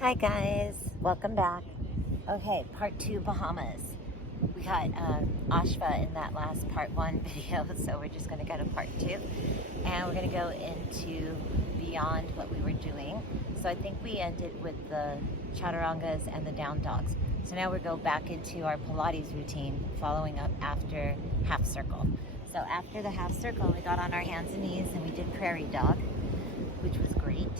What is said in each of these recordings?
Hi guys, welcome back. Okay, part 2 Bahamas. We got Ashva in that last part 1 video, so we're just going to go to part 2 and we're going to go into beyond what we were doing. So I think we ended with the chaturangas and the down dogs. So now we go back into our Pilates routine, following up after half circle. So after the half circle, we got on our hands and knees and we did prairie dog, which was great.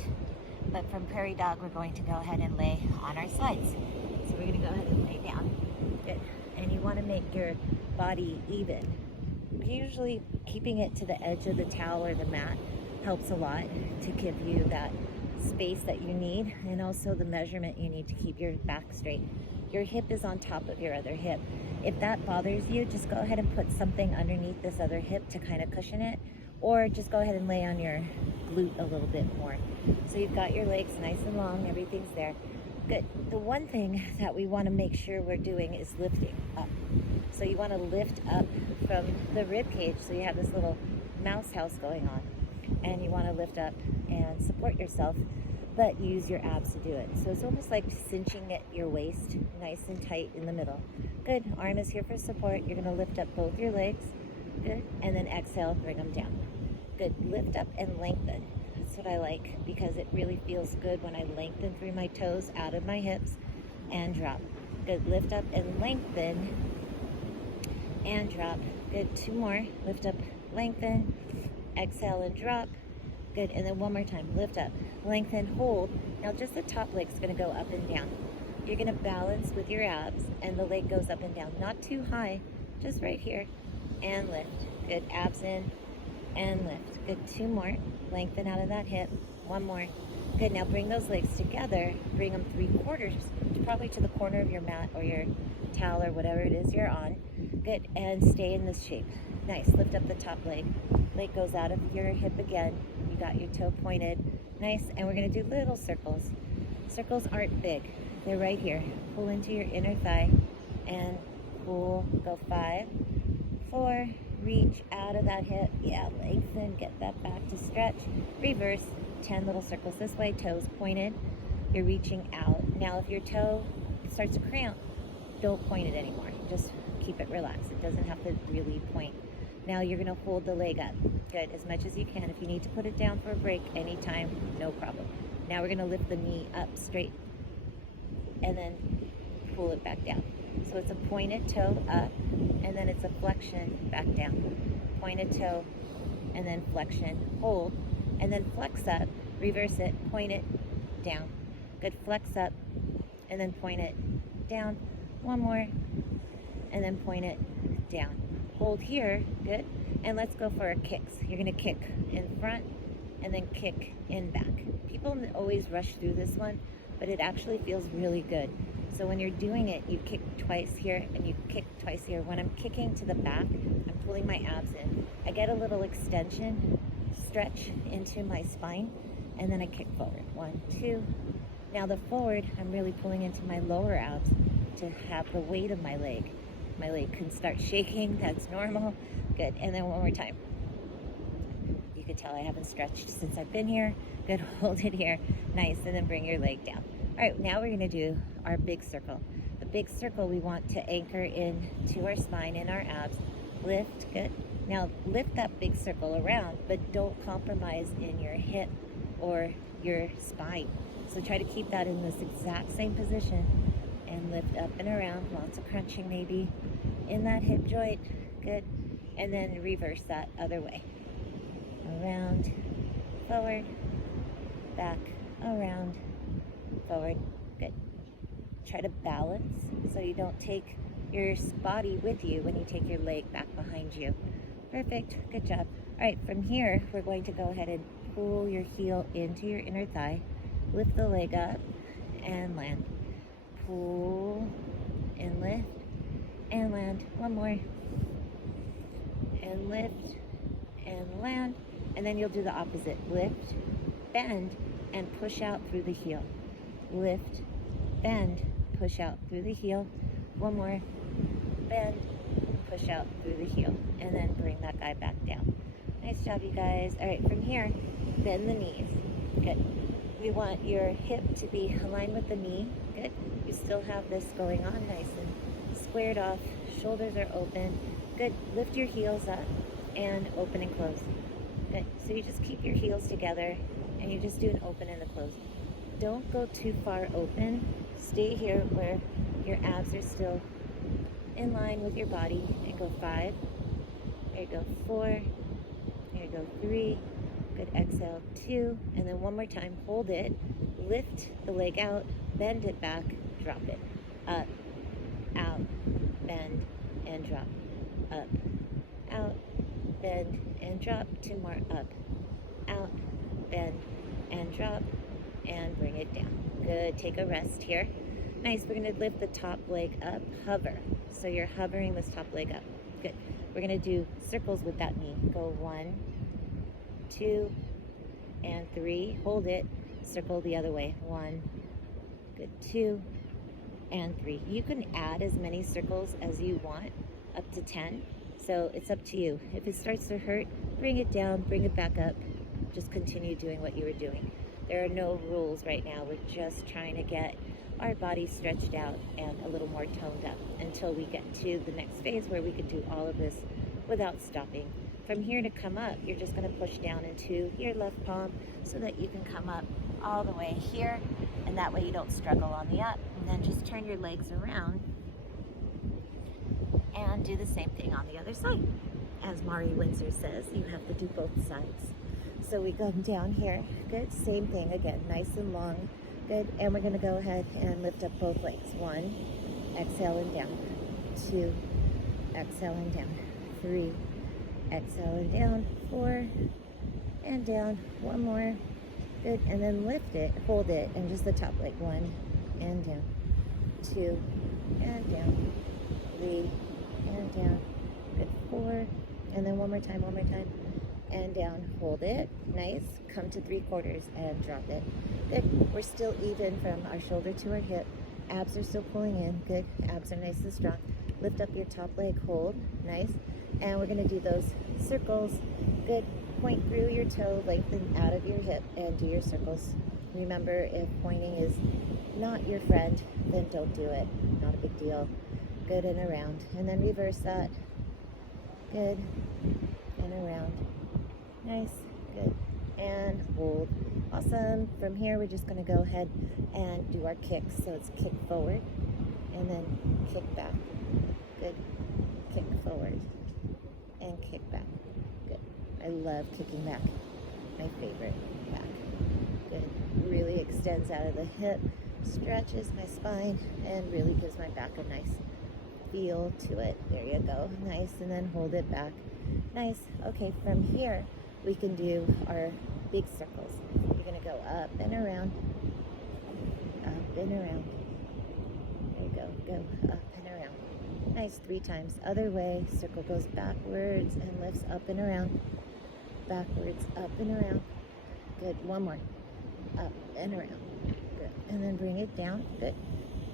But from prairie dog, we're going to go ahead and lay on our sides. So we're going to go ahead and lay down. Good. And you want to make your body even. Usually keeping it to the edge of the towel or the mat helps a lot to give you that space that you need, and also the measurement you need to keep your back straight. Your hip is on top of your other hip. If that bothers you, just go ahead and put something underneath this other hip to kind of cushion it, or just go ahead and lay on your glute a little bit more. So you've got your legs nice and long, everything's there. Good. The one thing that we want to make sure we're doing is lifting up. So you want to lift up from the rib cage, so you have this little mouse house going on, and you want to lift up and support yourself, but use your abs to do it. So it's almost like cinching at your waist, nice and tight in the middle. Good. Arm is here for support. You're going to lift up both your legs. Good. And then exhale, bring them down. Good. Lift up and lengthen. That's what I like, because it really feels good when I lengthen through my toes out of my hips and drop. Good. Lift up and lengthen and drop. Good. 2 more. Lift up, lengthen, exhale and drop. Good. And then one more time. Lift up, lengthen, hold. Now just the top leg's going to go up and down. You're going to balance with your abs, and the leg goes up and down. Not too high, just right here. And lift. Good. Abs in and lift. Good. 2 more. Lengthen out of that hip. 1 more. Good. Now bring those legs together. Bring them 3/4, probably to the corner of your mat or your towel or whatever it is you're on. Good. And stay in this shape. Nice. Lift up the top leg. Leg goes out of your hip again. You got your toe pointed. Nice. And we're going to do little circles. Circles aren't big. They're right here. Pull into your inner thigh and pull. Go 5, 4, reach out of that hip. Yeah, lengthen. Get that back to stretch. Reverse. 10 little circles this way. Toes pointed. You're reaching out. Now if your toe starts to cramp, don't point it anymore. Just keep it relaxed. It doesn't have to really point. Now you're going to hold the leg up. Good. As much as you can. If you need to put it down for a break anytime, no problem. Now we're going to lift the knee up straight and then pull it back down. So it's a pointed toe up, and then it's a flexion back down. Pointed toe, and then flexion, hold, and then flex up, reverse it, point it down. Good. Flex up, and then point it down. 1 more, and then point it down. Hold here. Good. And let's go for our kicks. You're going to kick in front and then kick in back. People always rush through this one, but it actually feels really good. So when you're doing it, you kick twice here and you kick twice here. When I'm kicking to the back, I'm pulling my abs in. I get a little extension, stretch into my spine, and then I kick forward. 1, 2. Now the forward, I'm really pulling into my lower abs to have the weight of my leg. My leg can start shaking. That's normal. Good. And then one more time. You can tell I haven't stretched since I've been here. Good. Hold it here. Nice. And then bring your leg down. All right. Now we're going to do our big circle. The big circle, we want to anchor in to our spine and our abs. Lift. Good. Now lift that big circle around, but don't compromise in your hip or your spine. So try to keep that in this exact same position and lift up and around. Lots of crunching maybe in that hip joint. Good. And then reverse that other way. Around, forward, back, around, forward. Good. Try to balance so you don't take your body with you when you take your leg back behind you. Perfect. Good job. All right, from here, we're going to go ahead and pull your heel into your inner thigh. Lift the leg up and land. Pull and lift and land. 1 more. And lift and land. And then you'll do the opposite. Lift, bend, and push out through the heel. Lift, bend, push out through the heel. 1 more. Bend, push out through the heel. And then bring that guy back down. Nice job, you guys. All right, from here, bend the knees. Good. We want your hip to be aligned with the knee. Good. You still have this going on nice and squared off. Shoulders are open. Good. Lift your heels up and open and close. Good. So you just keep your heels together and you just do an open and a close. Don't go too far open. Stay here where your abs are still in line with your body, and go 5. There you go, 4. There you go, 3. Good, exhale, 2, and then one more time, hold it, lift the leg out, bend it back, drop it, up, out, bend, and drop, up, out, bend, and drop, 2 more, up, out, bend, and drop, and bring it down. Good, take a rest here. Nice, we're gonna lift the top leg up, hover. So you're hovering this top leg up. Good, we're gonna do circles with that knee. Go 1, 2, and 3. Hold it. Circle the other way. 1, good, 2, and 3. You can add as many circles as you want, up to 10. So it's up to you. If it starts to hurt, bring it down, bring it back up. Just continue doing what you were doing. There are no rules right now. We're just trying to get our body stretched out and a little more toned up until we get to the next phase where we can do all of this without stopping. From here to come up, you're just going to push down into your left palm so that you can come up all the way here, and that way you don't struggle on the up. And then just turn your legs around and do the same thing on the other side. As Mari Windsor says, you have to do both sides. So we go down here. Good, same thing again, nice and long. Good, and we're going to go ahead and lift up both legs. 1, exhale and down. 2, exhale and down. 3, exhale and down. 4, and down. 1 more. Good, and then lift it, hold it, and just the top leg. 1, and down. 2, and down. 3, and down. Good, 4, and then one more time, and down. Hold it, nice. Come to 3/4 and drop it. Good, we're still even from our shoulder to our hip. Abs are still pulling in. Good, abs are nice and strong. Lift up your top leg, hold, nice. And we're gonna do those circles. Good, point through your toe, lengthen out of your hip, and do your circles. Remember, if pointing is not your friend, then don't do it. Not a big deal. Good, and around. And then reverse that. Good, and around. Nice, good, and hold. Awesome. From here, we're just going to go ahead and do our kicks. So it's kick forward, and then kick back. Good, kick forward, and kick back. Good. I love kicking back. My favorite. Back. Good. Really extends out of the hip, stretches my spine, and really gives my back a nice feel to it. There you go. Nice, and then hold it back. Nice. Okay, from here, we can do our big circles. You're going to go up and around, up and around. There you go. Go up and around. Nice, 3 times. Other way, circle goes backwards and lifts up and around. Backwards, up and around. Good. 1 more. Up and around. Good. And then bring it down. Good.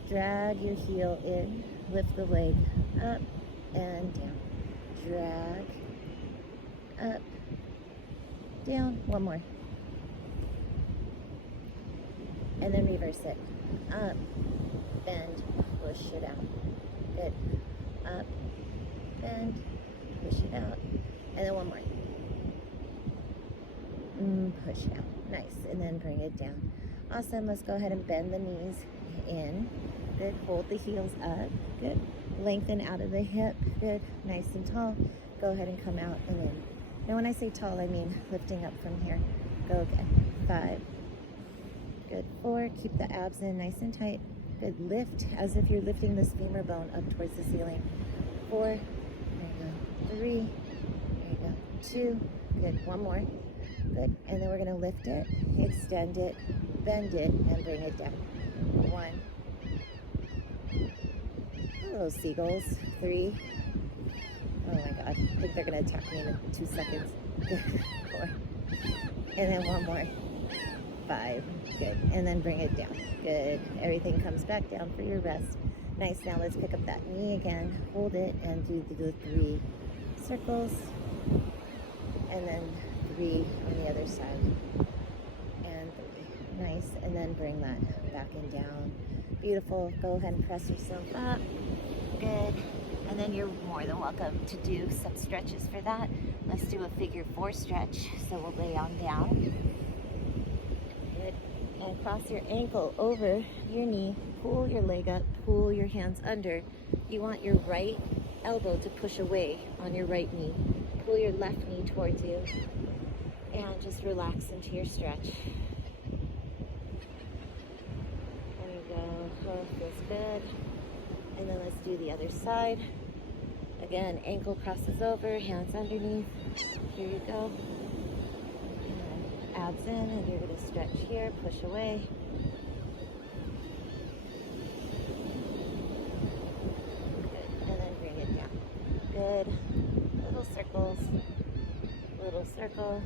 Drag your heel in. Lift the leg up and down. Drag up, down. 1 more. And then reverse it. Up, bend, push it out. Good. Up, bend, push it out. And then 1 more. Push it out. Nice. And then bring it down. Awesome. Let's go ahead and bend the knees in. Good. Hold the heels up. Good. Lengthen out of the hip. Good. Nice and tall. Go ahead and come out and in. Now when I say tall, I mean lifting up from here. Go again. 5. Good. 4. Keep the abs in nice and tight. Good. Lift as if you're lifting this femur bone up towards the ceiling. 4. There you go. 3. There you go. 2. Good. 1 more. Good. And then we're going to lift it, extend it, bend it, and bring it down. 1. Hello, seagulls. 3. Oh my God. I think they're going to attack me in 2 seconds. 4. And then 1 more. 5. Good. And then bring it down. Good. Everything comes back down for your rest. Nice. Now let's pick up that knee again. Hold it and do the 3 circles. And then 3 on the other side. And 3. Nice. And then bring that back and down. Beautiful. Go ahead and press yourself up. Good. And then you're more than welcome to do some stretches for that. Let's do a figure 4 stretch. So we'll lay on down. Good. And cross your ankle over your knee. Pull your leg up. Pull your hands under. You want your right elbow to push away on your right knee. Pull your left knee towards you. And just relax into your stretch. There you go. Oh, feels good. And then let's do the other side. Again, ankle crosses over, hands underneath. Here you go. And abs in, and you're going to stretch here, push away. Good. And then bring it down. Good. Little circles. Little circle.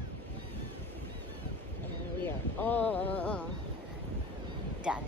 And we are all done.